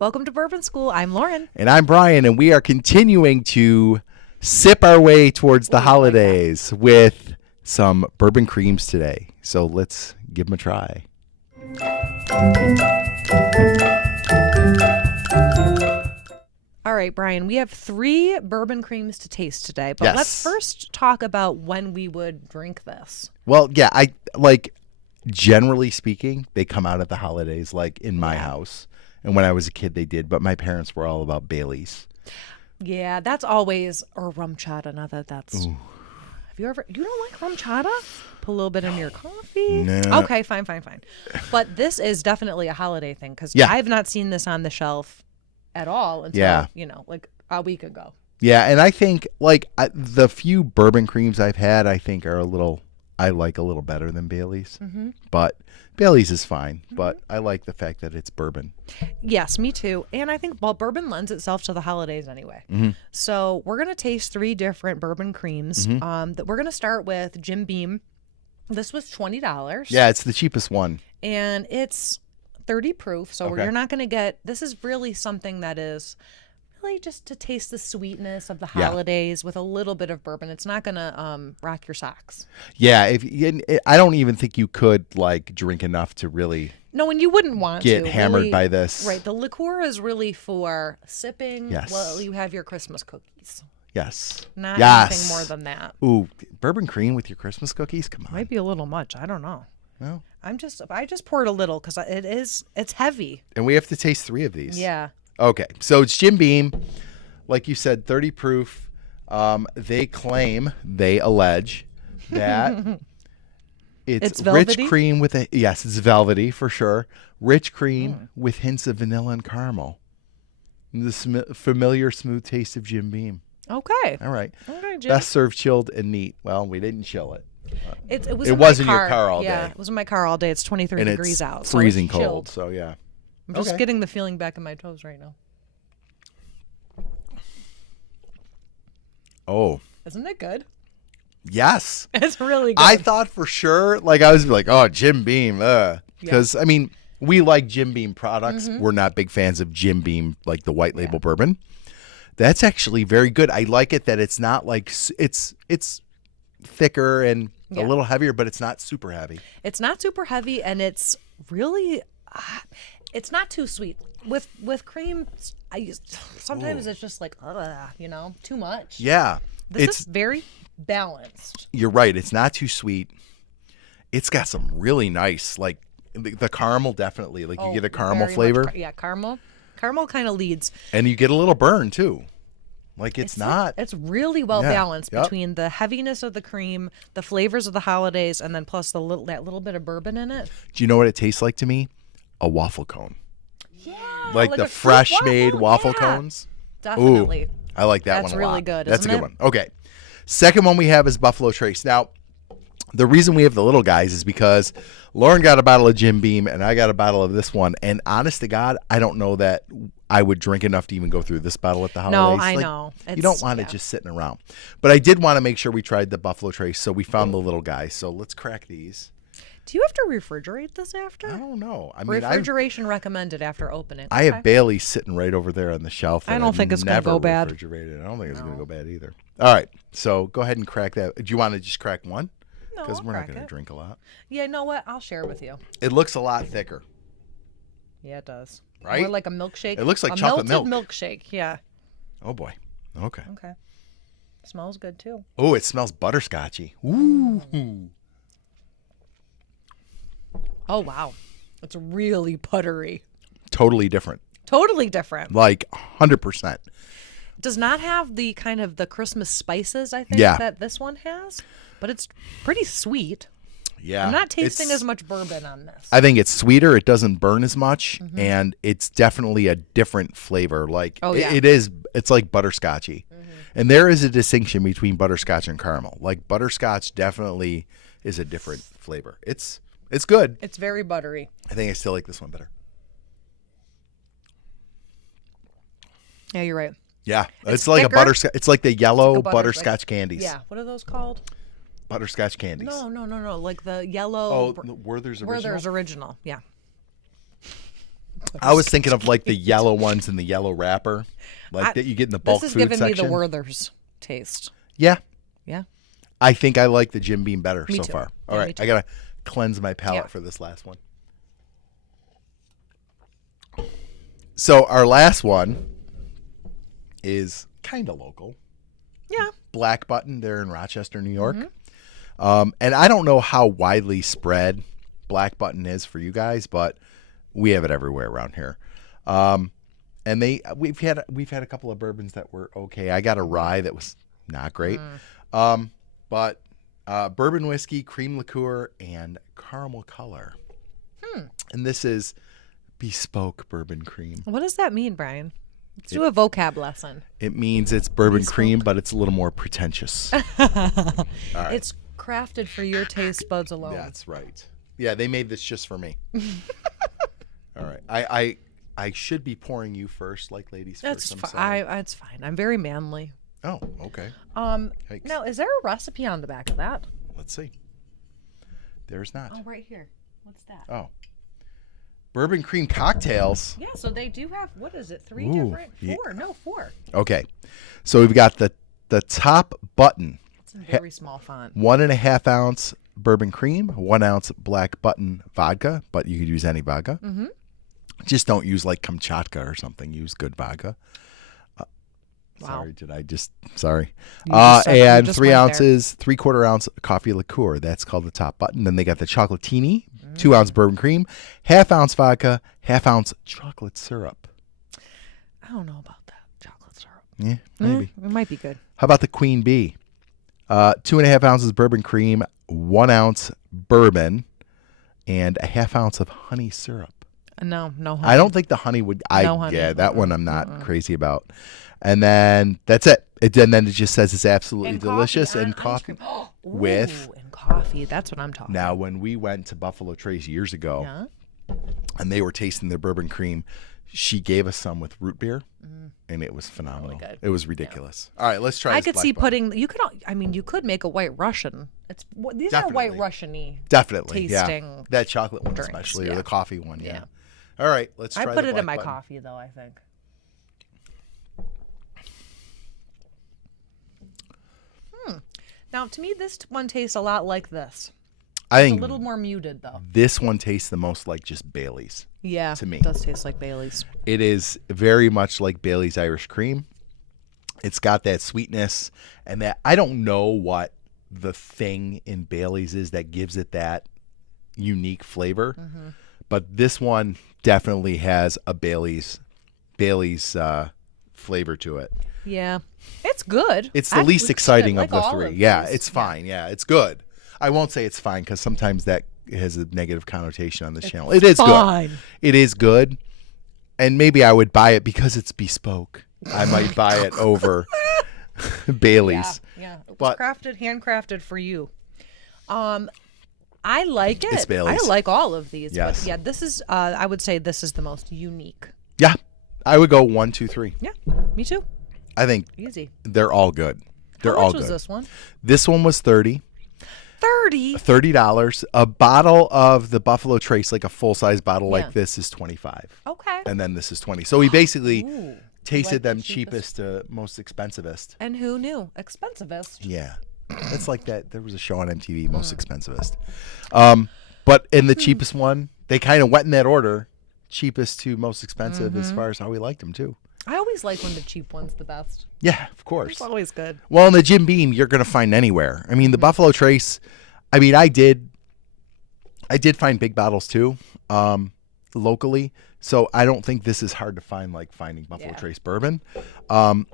Welcome to Bourbon School. I'm Lauren. And I'm Brian, and we are continuing to sip our way towards the holidays with some bourbon creams today. So let's give them a try. All right, Brian, we have 3 bourbon creams to taste today, but Yes. let's first talk about when we would drink this. Well, yeah, generally speaking, they come out at the holidays, like in my house. And when I was a kid, they did, but my parents were all about Baileys. Yeah, that's always, or rum chata, not that that's... Ooh. You don't like rum chata? Put a little bit in your coffee? No. Okay, fine. But this is definitely a holiday thing, because Yeah. I've not seen this on the shelf at all until, like a week ago. Yeah, and I think, the few bourbon creams I've had, I think I like a little better than Baileys. Mm-hmm. But Baileys is fine, but I like the fact that it's bourbon. Yes, me too. And I think, bourbon lends itself to the holidays anyway. Mm-hmm. So we're going to taste 3 different bourbon creams. That we're going to start with Jim Beam. This was $20. Yeah, it's the cheapest one. And it's 30 proof. So you're not going to get, this is really something that is really just to taste the sweetness of the holidays with a little bit of bourbon. It's not going to rock your socks. Yeah, I don't even think you could drink enough to really No, and you wouldn't want to get hammered really, by this. Right. The liqueur is really for sipping Yes. while you have your Christmas cookies. Yes. Not yes. anything more than that. Ooh, bourbon cream with your Christmas cookies? Come on. Might be a little much. I don't know. No. I just poured a little because it's heavy. And we have to taste 3 of these. Yeah. Okay, so it's Jim Beam, like you said, 30 proof. They allege that it's rich velvety? cream with it's velvety for sure. Rich cream with hints of vanilla and caramel. The familiar smooth taste of Jim Beam. Okay. All right. Okay, Jim. Best served chilled and neat. Well, we didn't chill it. It was in your car all day. Yeah, it was in my car all day. It's 23 And degrees it's out. freezing so it's cold. chilled. So yeah. I'm just getting the feeling back in my toes right now. Oh. Isn't it good? Yes. It's really good. I thought for sure, I was like, oh, Jim Beam, because I mean, we like Jim Beam products. We're not big fans of Jim Beam, like the white label bourbon. That's actually very good. I like it that it's not it's thicker and a little heavier, but it's not super heavy. It's not super heavy, and it's really, it's not too sweet. With cream, sometimes it's just too much. Yeah, This is very balanced. You're right. It's not too sweet. It's got some really nice, the caramel definitely. You get a caramel flavor. Caramel. Caramel kind of leads. And you get a little burn too. It's really well balanced between the heaviness of the cream, the flavors of the holidays, and then plus that little bit of bourbon in it. Do you know what it tastes like to me? A waffle cone. Yeah. Like the fresh made waffle cones. Definitely. Ooh, I like that That's one a lot. really good, That's a isn't good it? one. Okay. Second one we have is Buffalo Trace. Now, the reason we have the little guys is because Lauren got a bottle of Jim Beam and I got a bottle of this one. And honest to God, I don't know that I would drink enough to even go through this bottle at the holidays. No, I know. You don't want it just sitting around. But I did want to make sure we tried the Buffalo Trace, so we found the little guys. So let's crack these. Do you have to refrigerate this after? I don't know. I mean, Refrigeration recommended after opening. I have Bailey sitting right over there on the shelf. I don't think it's going to go bad. Refrigerated. I don't think it's going to go bad either. All right. So go ahead and crack that. Do you want to just crack one? No, Because we're not crack going to it. drink a lot. Yeah, you know what? I'll share with you. It looks a lot thicker. Yeah, it does. Right? More like a milkshake. It looks like chocolate melted milk. milkshake. Yeah. Oh, boy. Okay. Okay. Smells good, too. Oh, it smells butterscotchy. Ooh. Oh, wow. It's really buttery. Totally different. Totally different. 100%. Does not have the kind of the Christmas spices, I think, Yeah. that this one has. But it's pretty sweet. Yeah. I'm not tasting it's- as much bourbon on this. I think it's sweeter. It doesn't burn as much, and it's definitely a different flavor. It's like butterscotchy, and there is a distinction between butterscotch and caramel. Like butterscotch definitely is a different flavor. It's good. It's very buttery. I think I still like this one better. Yeah, you're right. Yeah, it's like thicker. a butterscotch. It's like the yellow It's like a butterscotch candies. Yeah. What are those called? Butterscotch candies. No. Like the yellow. Oh, Werther's original. Werther's original. Yeah. I was thinking of like the yellow ones in the yellow wrapper, like that you get in the bulk food section. This is giving me the Werther's taste. Yeah. Yeah. I think I like the Jim Beam better Me so too. far. Yeah, All me right. too. I got to cleanse my palate for this last one. So our last one is kind of local. Yeah. Black Button. They're in Rochester, New York. And I don't know how widely spread Black Button is for you guys, but we have it everywhere around here. And we've had a couple of bourbons that were okay. I got a rye that was not great. But bourbon whiskey, cream liqueur, and caramel color. And this is bespoke bourbon cream. What does that mean, Brian? Let's do a vocab lesson. It means it's bourbon cream, but it's a little more pretentious. All right. It's crafted for your taste buds alone. That's right. Yeah, they made this just for me. All right. I should be pouring you first, like ladies That's first. fine. It's fine. I'm very manly. Oh, okay. Yikes. Now, is there a recipe on the back of that? Let's see. There's not. Oh, right here. What's that? Oh. Bourbon cream cocktails. Yeah, so they do have, what is it, three Ooh, different? Four. No, four. Okay. So we've got the top button. It's in very small font. 1.5 ounce bourbon cream, 1 ounce Black Button vodka, but you could use any vodka. Just don't use like Kamchatka or something. Use good vodka. Wow. Sorry. You And 3 ounces, 3/4 ounce coffee liqueur. That's called the top button. Then they got the chocolatini, 2 ounce bourbon cream, 1/2 ounce vodka, 1/2 ounce chocolate syrup. I don't know about that. Chocolate syrup. Yeah, maybe. It might be good. How about the Queen Bee? 2.5 ounces bourbon cream, 1 ounce bourbon, and 1/2 ounce of honey syrup. No honey. I don't think the honey would. No honey. Yeah, that one I'm not crazy about. And then that's it. And then it just says it's absolutely delicious and coffee with and coffee. That's what I'm talking. Now, when we went to Buffalo Trace years ago, and they were tasting their bourbon cream, she gave us some with root beer, and it was phenomenal. Really good. It was ridiculous. All right, let's try. I could see putting. You could. I mean, you could make a White Russian. These are White Russian-y. Definitely, tasting. Yeah. That chocolate one, drinks, especially, or the coffee one. Yeah. Yeah. All right, let's try. I put it in my Button. coffee, though. I think. Now, to me, this one tastes a lot like this. I It's think a little more muted, though. this one tastes the most like just Bailey's. Yeah, to me. it does taste like Bailey's. It is very much like Bailey's Irish Cream. It's got that sweetness, and that I don't know what the thing in Bailey's is that gives it that unique flavor, but this one definitely has a Bailey's flavor to it. Yeah, it's good. It's the least exciting of the three. Yeah, these. it's fine. Yeah, it's good. I won't say it's fine because sometimes that has a negative connotation on this channel. It is fine. good. It is good, and maybe I would buy it because it's bespoke. I might buy it over Bailey's. Yeah. It was handcrafted for you. I like it. It's Bailey's. I like all of these. Yes. But yeah, this is. I would say this is the most unique. Yeah, I would go 1, 2, 3. Yeah, me too. I think Easy. they're all good. They're How all much good. was this one? This one was $30. A bottle of the Buffalo Trace, like a full size bottle like this, is $25. Okay. And then this is $20. So we basically tasted like the them cheapest to most expensivest. And who knew? Expensivest. Yeah. It's like that. There was a show on MTV, most expensivest. But in the cheapest one, they kind of went in that order, cheapest to most expensive as far as how we liked them too. I always like when the cheap one's the best. Yeah, of course. It's always good. Well, in the Jim Beam, you're going to find anywhere. I mean, the Buffalo Trace, I mean, I did find big bottles too, locally. So I don't think this is hard to find, like finding Buffalo Trace bourbon.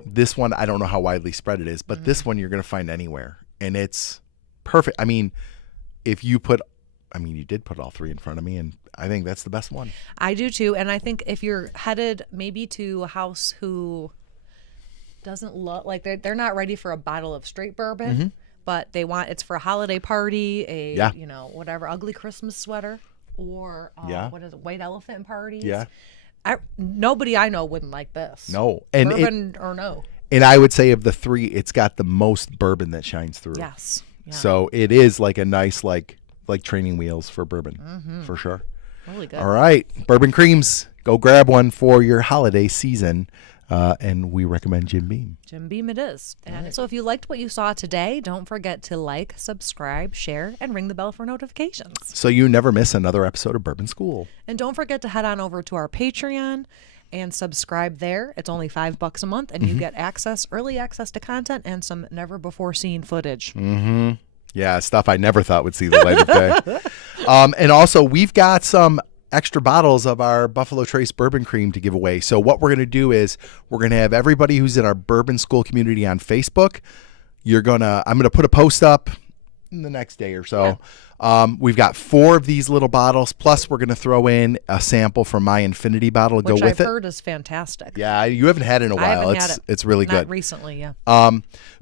This one, I don't know how widely spread it is, but this one you're going to find anywhere. And it's perfect. I mean, you did put all three in front of me, and I think that's the best one. I do too. And I think if you're headed maybe to a house who doesn't look like they're not ready for a bottle of straight bourbon, but it's for a holiday party, whatever, ugly Christmas sweater, or what is it, white elephant parties. Yeah. Nobody I know wouldn't like this. No. And bourbon or no. And I would say of the three, it's got the most bourbon that shines through. Yes. Yeah. So it is like a nice, like training wheels for bourbon, for sure. Really good. All right. Bourbon creams. go grab one for your holiday season. And we recommend Jim Beam. Jim Beam it is. And so if you liked what you saw today, don't forget to like, subscribe, share, and ring the bell for notifications. So you never miss another episode of Bourbon School. And don't forget to head on over to our Patreon and subscribe there. It's only $5 a month, and you get early access to content and some never-before-seen footage. Mm-hmm. Yeah, stuff I never thought would see the light of day. And also, we've got some extra bottles of our Buffalo Trace bourbon cream to give away. So what we're going to do is we're going to have everybody who's in our Bourbon School community on Facebook. I'm going to put a post up in the next day or so. Yeah. We've got 4 of these little bottles, plus we're going to throw in a sample from my Infinity bottle to go with it. Which I've heard is fantastic. Yeah, you haven't had it in a while. I haven't had it. It's really Not good. recently, yeah.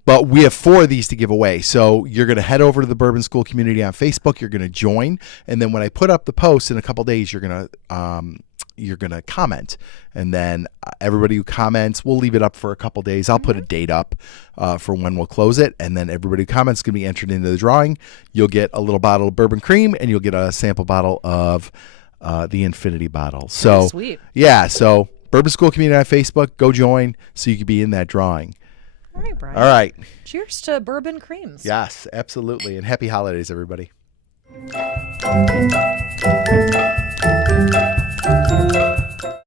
But we have 4 of these to give away. So you're going to head over to the Bourbon School community on Facebook. You're going to join. And then when I put up the post in a couple days, you're going to comment. And then everybody who comments, we'll leave it up for a couple days. I'll put a date up for when we'll close it. And then everybody who comments is going to be entered into the drawing. You'll get a little bottle of bourbon cream, and you'll get a sample bottle of the Infinity bottle. So sweet. Yeah. So Bourbon School community on Facebook, go join so you can be in that drawing. All right, Brian. All right. Cheers to bourbon creams. Yes, absolutely. And happy holidays, everybody.